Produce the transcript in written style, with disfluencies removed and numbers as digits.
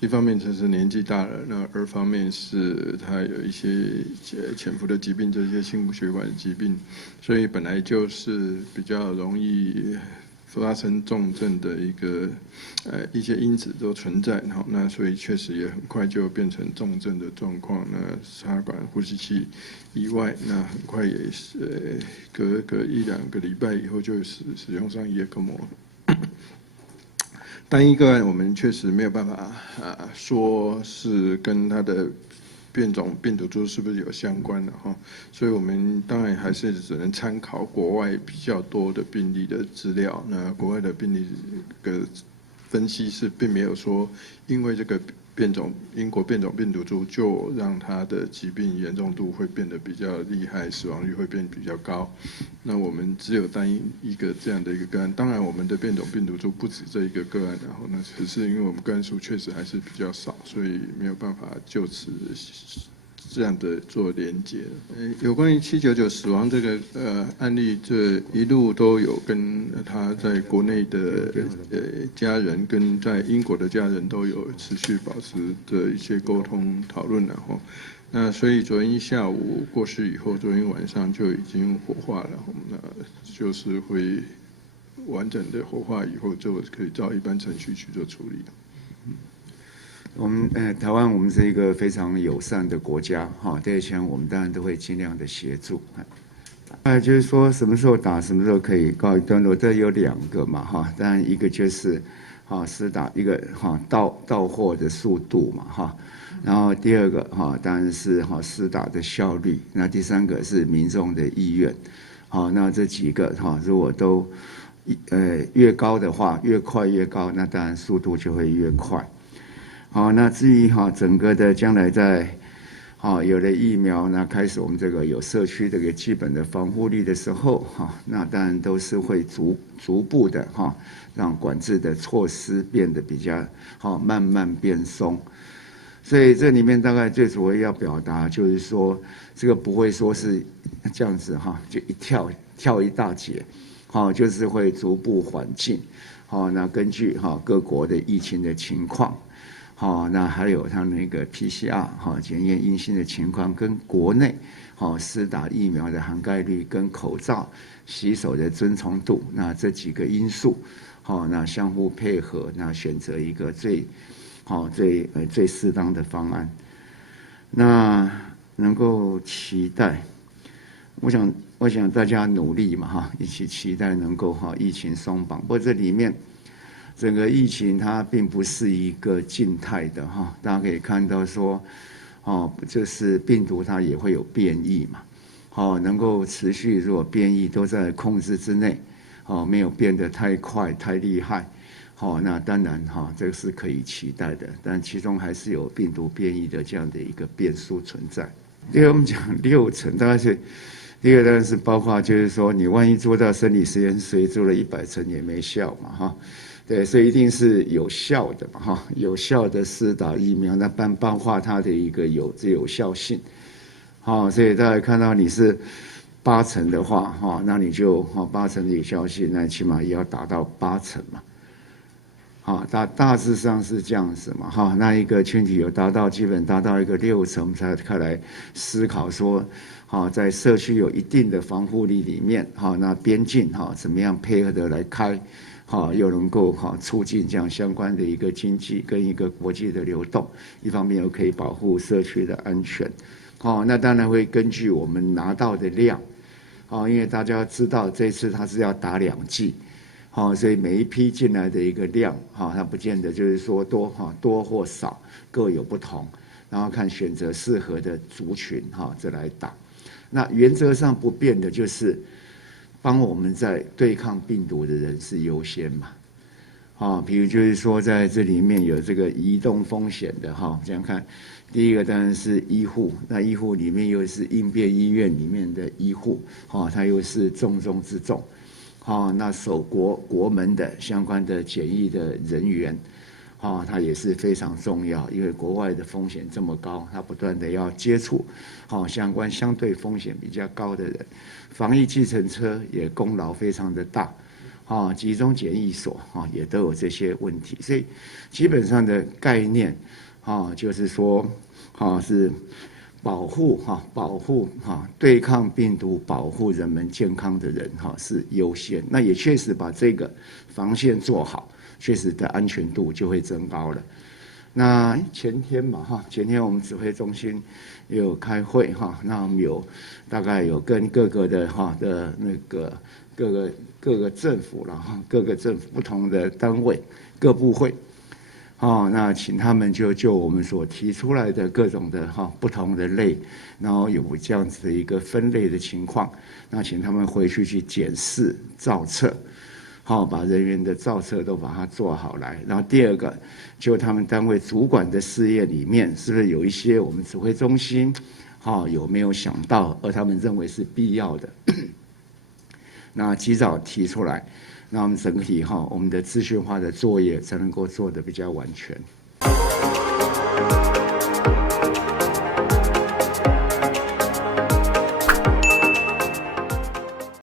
一方面就是年纪大了，那二方面是他有一些潜伏的疾病，这些心血管疾病，所以本来就是比较容易发生重症的一些因子都存在，好，那所以确实也很快就变成重症的状况。那插管呼吸器以外，那很快也是隔一两个礼拜以后就使用上叶克膜。单一个案，我们确实没有办法说是跟它的变种病毒株是不是有相关的哈，所以我们当然还是只能参考国外比较多的病例的资料。那国外的病例的分析是并没有说因为这个英国变种病毒株就让它的疾病严重度会变得比较厉害，死亡率会变比较高。那我们只有单一个这样的一个个案，当然我们的变种病毒株不止这一个个案，然后呢，只是因为我们个案数确实还是比较少，所以没有办法就此这样的做连结。有关于799死亡这个案例，这一路都有跟他在国内的家人跟在英国的家人都有持续保持的一些沟通讨论，然后那所以昨天下午过世以后，昨天晚上就已经火化了，那就是会完整的火化以后，就可以照一般程序去做处理。我们台湾，我们是一个非常友善的国家，哈，这一项我们当然都会尽量的协助。就是说什么时候打，什么时候可以告一段落，这有两个嘛，哈，当然一个就是施打一个到货的速度嘛，哈，然后第二个当然是施打的效率，那第三个是民众的意愿，好，那这几个如果都越高的话，越快越高，那当然速度就会越快。好，那至于整个的将来在有了疫苗，那开始我们这个有社区这个基本的防护力的时候，那当然都是会逐步的让管制的措施变得比较慢慢变松。所以这里面大概最主要要表达就是说，这个不会说是这样子就一跳一大截，就是会逐步缓进。那根据各国的疫情的情况。那还有它那个 PCR 检验阴性的情况，跟国内施打疫苗的涵盖率，跟口罩、洗手的遵从度，那这几个因素，那相互配合，那选择一个最适当的方案，那能够期待，我想大家努力嘛一起期待能够疫情松绑，不过这里面。整个疫情它并不是一个静态的大家可以看到说，就是病毒它也会有变异嘛，能够持续如果变异都在控制之内，没有变得太快太厉害，那当然这个是可以期待的，但其中还是有病毒变异的这样的一个变数存在。因为我们讲6成，大概是第一个当然是包括就是说，你万一做到生理实验室做了100成也没效嘛对，所以一定是有效的嘛有效的施打疫苗，那包括它的一个有效性，所以大家看到你是8成的话那你就8成的有效性，那起码也要达到8成嘛，大致上是这样子嘛那一个群体有基本达到一个6成，我们才开来思考说，在社区有一定的防护力里面那边境怎么样配合的来开。又能够促进这样相关的一个经济跟一个国际的流动，一方面又可以保护社区的安全，那当然会根据我们拿到的量，因为大家知道这次它是要打2剂，所以每一批进来的一个量，它不见得就是说多或少各有不同，然后看选择适合的族群再来打，那原则上不变的就是。帮我们在对抗病毒的人是优先嘛，比如就是说在这里面有这个移动风险的这样看，第一个当然是医护，那医护里面又是应变医院里面的医护，它又是重中之重，那守国门的相关的检疫的人员，它也是非常重要，因为国外的风险这么高，它不断的要接触，相对风险比较高的人。防疫计程车也功劳非常的大，集中检疫所也都有这些问题，所以基本上的概念就是说是保护对抗病毒、保护人们健康的人是优先。那也确实把这个防线做好，确实的安全度就会增高了。那前天我们指挥中心也有开会那我们大概有跟各个的那个各个政府各个政府不同的单位各部会那请他们就我们所提出来的各种的不同的类，然后有这样子的一个分类的情况，那请他们回去检视造册，把人员的造册都把它做好来。然后第二个，就他们单位主管的事业里面，是不是有一些我们指挥中心有没有想到，而他们认为是必要的，那及早提出来。那我们整体我们的资讯化的作业才能够做得比较完全。